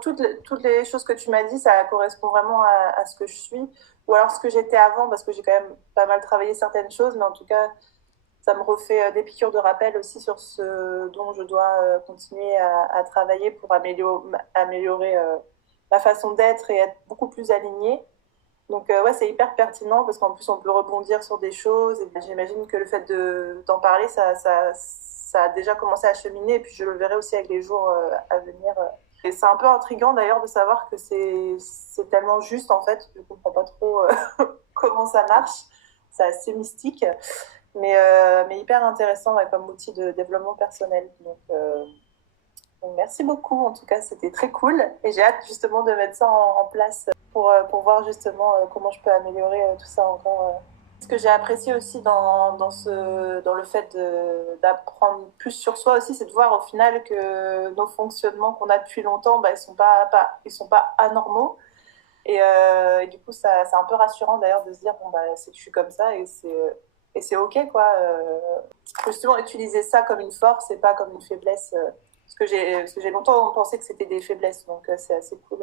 Toutes les choses que tu m'as dit, ça correspond vraiment à ce que je suis, ou alors ce que j'étais avant, parce que j'ai quand même pas mal travaillé certaines choses, mais en tout cas, ça me refait des piqûres de rappel aussi sur ce dont je dois continuer à travailler pour améliorer ma façon d'être et être beaucoup plus alignée. Donc ouais, c'est hyper pertinent parce qu'en plus on peut rebondir sur des choses et j'imagine que le fait d'en parler, ça a déjà commencé à cheminer et puis je le verrai aussi avec les jours à venir. Et c'est un peu intriguant d'ailleurs de savoir que c'est tellement juste en fait, je comprends pas trop comment ça marche, c'est assez mystique, mais hyper intéressant ouais, comme outil de développement personnel. Donc merci beaucoup, en tout cas c'était très cool et j'ai hâte justement de mettre ça en place pour voir justement comment je peux améliorer tout ça encore. Ce que j'ai apprécié aussi dans le fait d'apprendre plus sur soi aussi, c'est de voir au final que nos fonctionnements qu'on a depuis longtemps, bah, ils sont pas anormaux. Et du coup, c'est un peu rassurant d'ailleurs de se dire, bon, bah, c'est que je suis comme ça et c'est OK, quoi. Faut justement utiliser ça comme une force et pas comme une faiblesse. Parce que j'ai longtemps pensé que c'était des faiblesses, donc c'est assez cool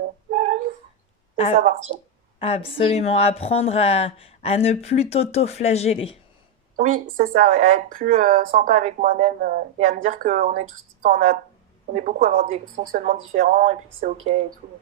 de A- savoir ça. Absolument, apprendre à ne plus t'auto-flageller. Oui, c'est ça, ouais, à être plus sympa avec moi-même et à me dire qu'on est tous, enfin, on est beaucoup à avoir des fonctionnements différents et puis que c'est OK et tout. Donc.